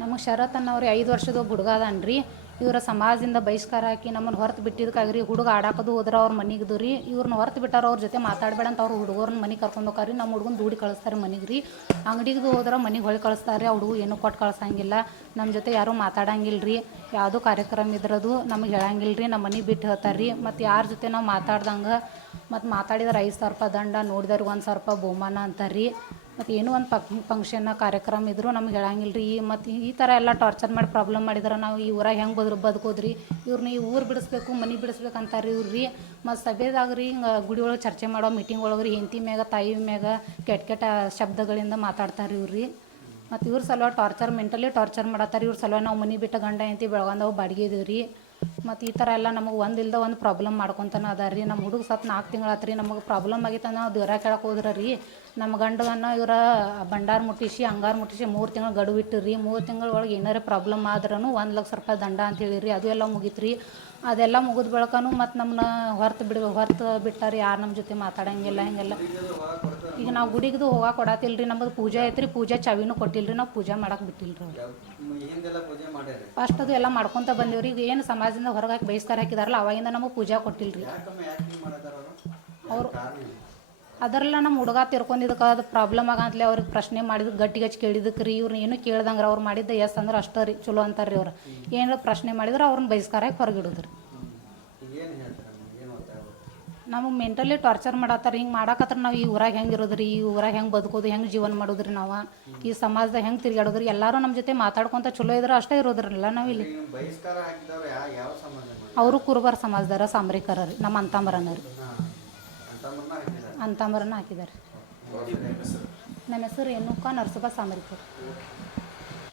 ನಮಗೆ ಶರತ್ ಅನ್ನೋರಿ 5 ವರ್ಷದ ಒಬ್ಬ ಹುಡುಗ ಅದಾನ್ರಿ. ಇವರ ಸಮಾಜದಿಂದ ಬಹಿಷ್ಕಾರ ಹಾಕಿ ನಮ್ಮನ್ನು ಹೊರತು ಬಿಟ್ಟಿದ್ದಕ್ಕಾಗ್ರಿ ಹುಡುಗ ಆಡಾಕೋದು ಹೋದ್ರೆ ಅವ್ರ ಮನೆಗಿದ್ದು ರೀ. ಇವ್ರನ್ನ ಹೊರತು ಬಿಟ್ಟಾರ, ಅವ್ರ ಜೊತೆ ಮಾತಾಡಬೇಡ ಅಂತ ಅವ್ರು ಹುಡುಗರನ್ನ ಮನೆಗೆ ಕರ್ಕೊಂಡು ಹೋಗ್ರಿ. ನಮ್ಮ ಹುಡುಗನ ದೂಡಿ ಕಳಿಸ್ತಾರೆ ಮನೆಗೆ ರೀ. ಅಂಗಡಿಗೆ ಹೋದ್ರೆ ಮನೆಗೆ ಹೊಳ್ಳಿ ಕಳಿಸ್ತಾರೆ. ಆ ಹುಡುಗ ಏನೂ ಕೊಟ್ಟು ಕಳ್ಸಂಗಿಲ್ಲ. ನಮ್ಮ ಜೊತೆ ಯಾರೂ ಮಾತಾಡಂಗಿಲ್ಲ ರೀ. ಯಾವುದೋ ಕಾರ್ಯಕ್ರಮ ಇದ್ರದು ನಮಗೆ ಹೇಳಂಗಿಲ್ಲ ರೀ. ನಮ್ಮ ಮನೆಗೆ ಬಿಟ್ಟು ಹೇಳ್ತಾರೆ ರೀ. ಮತ್ತು ಯಾರ ಜೊತೆ ನಾವು ಮಾತಾಡ್ದಂಗೆ ಮತ್ತು ಮಾತಾಡಿದ್ರೆ 5,000 ರೂಪಾಯಿ ದಂಡ, ನೋಡಿದವ್ರಿಗೆ 1,000 ರೂಪಾಯಿ ಬಹುಮಾನ ಅಂತಾರೆ ರೀ. ಮತ್ತು ಏನೋ ಒಂದು ಫಂಕ್ಷನ್ನ ಕಾರ್ಯಕ್ರಮ ಇದ್ದರೂ ನಮ್ಗೆ ಹೇಳಂಗಿಲ್ಲ ರೀ. ಮತ್ತು ಈ ಥರ ಎಲ್ಲ ಟಾರ್ಚರ್ ಮಾಡಿ ಪ್ರಾಬ್ಲಮ್ ಮಾಡಿದ್ರೆ ನಾವು ಈ ಊರಾಗ ಹೆಂಗೆ ಬದುಕೋದ್ರಿ. ಇವ್ರನ್ನ ಈ ಊರು ಬಿಡಿಸ್ಬೇಕು, ಮನೆ ಬಿಡಿಸ್ಬೇಕು ಅಂತಾರೆ ಇವ್ರು ರೀ. ಮತ್ತು ಸಭೆದಾಗ ರೀ ಹಿಂಗೆ ಗುಡಿ ಒಳಗೆ ಚರ್ಚೆ ಮಾಡೋ ಮೀಟಿಂಗ್ ಒಳಗೆ ರೀ ಹೆಂಡತಿ ಮ್ಯಾಗ ತಾಯಿ ಮ್ಯಾಗ ಕೆಟ್ಟ ಕೆಟ್ಟ ಶಬ್ದಗಳಿಂದ ಮಾತಾಡ್ತಾರೆ ಇವ್ರು ರೀ. ಮತ್ತು ಇವ್ರ ಸಲುವಾಗಿ ಮೆಂಟಲಿ ಟಾರ್ಚರ್ ಮಾಡತ್ತಾರೆ. ಇವ್ರ ಸಲುವಾಗಿ ನಾವು ಮನೆ ಬಿಟ್ಟು ಗಂಡ ಹೆಂಡತಿ ಬೆಳಗಾಂದವು ಬಾಡಿಗೆ ಇದೀವಿ ರೀ. ಮತ್ತು ಈ ಥರ ಎಲ್ಲ ನಮಗೆ ಒಂದು ಪ್ರಾಬ್ಲಮ್ ಮಾಡ್ಕೊತಾನೆ ಅದ ರೀ. ನಮ್ಮ ಹುಡುಗ ಸತ್ತು 4 ತಿಂಗಳು ಆತು ರೀ. ನಮಗೆ ಪ್ರಾಬ್ಲಮ್ ಆಗಿತ್ತು ನಾವು ದೇವ್ರ ಕೇಳಕ್ಕೆ ಹೋದ್ರೆ ರೀ ನಮ್ಮ ಗಂಡಗನ್ನು ಇವರ ಭಂಡಾರ ಮುಟ್ಟಿಸಿ ಅಂಗಾರ ಮುಟ್ಟಿಸಿ 3 ತಿಂಗಳು ಗಡುವು ಇಟ್ಟು ರೀ. 3 ತಿಂಗಳ ಒಳಗೆ ಏನಾರೇ ಪ್ರಾಬ್ಲಮ್ ಆದ್ರೂ 1,00,000 ರೂಪಾಯಿ ದಂಡ ಅಂತ ಹೇಳಿ ರೀ. ಅದು ಎಲ್ಲ ಮುಗೀತು ರೀ. ಅದೆಲ್ಲ ಮುಗಿದ ಬಳಿಕನೂ ಮತ್ತು ನಮ್ಮನ್ನ ಹೊರತು ಬಿಟ್ಟಾರೆ. ಯಾರು ನಮ್ಮ ಜೊತೆ ಮಾತಾಡೋಂಗಿಲ್ಲ ಹಿಂಗೆಲ್ಲ. ಈಗ ನಾವು ಗುಡಿಗೆ ಹೋಗಕ್ಕೆ ಕೊಡತ್ತಿಲ್ಲ ರೀ. ನಮ್ಮದು ಪೂಜೆ ಐತೆ ರೀ. ಪೂಜೆ ಚಾವಿನೂ ಕೊಟ್ಟಿಲ್ಲ ರೀ. ನಾವು ಪೂಜೆ ಮಾಡಕ್ಕೆ ಬಿಟ್ಟಿಲ್ಲ ರೀ. ಫಸ್ಟ್ ಅದು ಎಲ್ಲ ಮಾಡ್ಕೊತ ಬಂದೀವಿ ರೀ. ಈಗ ಏನು ಸಮಾಜದಿಂದ ಹೊರಗೆ ಹಾಕಿ ಬಹಿಷ್ಕಾರ ಹಾಕಿದಾರಲ್ಲ ಅವಾಗಿಂದ ನಮಗೆ ಪೂಜೆ ಕೊಟ್ಟಿಲ್ಲ ರೀ ಅವರು. ಅದರೆಲ್ಲ ನಮ್ಮ ಹುಡುಗ ತಿರ್ಕೊಂಡಿದ್ದಕ್ಕೆ ಅದು ಪ್ರಾಬ್ಲಮ್ ಆಗಂತಲೇ ಅವ್ರಿಗೆ ಪ್ರಶ್ನೆ ಮಾಡಿದ್ದು ಗಟ್ಟಿಗಚ್ಚಿ ಕೇಳಿದಕ್ಕೆ ರೀ. ಇವ್ರನ್ನ ಏನೂ ಕೇಳ್ದಂಗೆ ಅವ್ರು ಮಾಡಿದ್ದು ಎಸ್ ಅಂದ್ರೆ ಅಷ್ಟೇ ರೀ ಚಲೋ ಅಂತಾರೆ ರೀ. ಅವ್ರು ಏನಾರು ಪ್ರಶ್ನೆ ಮಾಡಿದ್ರೆ ಅವ್ರನ್ನ ಬಹಿಷ್ಕಾರ ಹಾಕಿ ಹೊರಗಿಡೋದು ರೀ. ನಮಗೆ ಮೆಂಟಲಿ ಟಾರ್ಚರ್ ಮಾಡತ್ತಾರೆ. ಹಿಂಗೆ ಮಾಡಾಕತ್ರ ನಾವು ಈ ಊರಾಗ ಹೆಂಗೆ ಇರೋದು ರೀ, ಈ ಊರಾಗ ಹೆಂಗೆ ಬದುಕೋದು, ಹೆಂಗೆ ಜೀವನ ಮಾಡೋದು ರೀ, ನಾವು ಈ ಸಮಾಜದಾಗ ಹೆಂಗೆ ತಿರುಗಾಡೋದು ರೀ. ಎಲ್ಲರೂ ನಮ್ಮ ಜೊತೆ ಮಾತಾಡ್ಕೊತ ಚಲೋ ಇದ್ರೆ ಅಷ್ಟೇ ಇರೋದ್ರಲ್ಲ ನಾವು ಇಲ್ಲಿ. ಅವರು ಕುರುಬರ ಸಮಾಜದಾರ ಸಾಂಬ್ರಿಕರ ರೀ. ನಮ್ಮ ಅಂತಂಬರನ ರೀ. ಅಂತಂಬರನ್ನ ಹಾಕಿದ್ದಾರೆ. ನಮ್ಮ ಹೆಸರು ರೇಣುಕಾ ನರಸಪ್ಪ ಸಾಂಬ್ರಿಕರ್.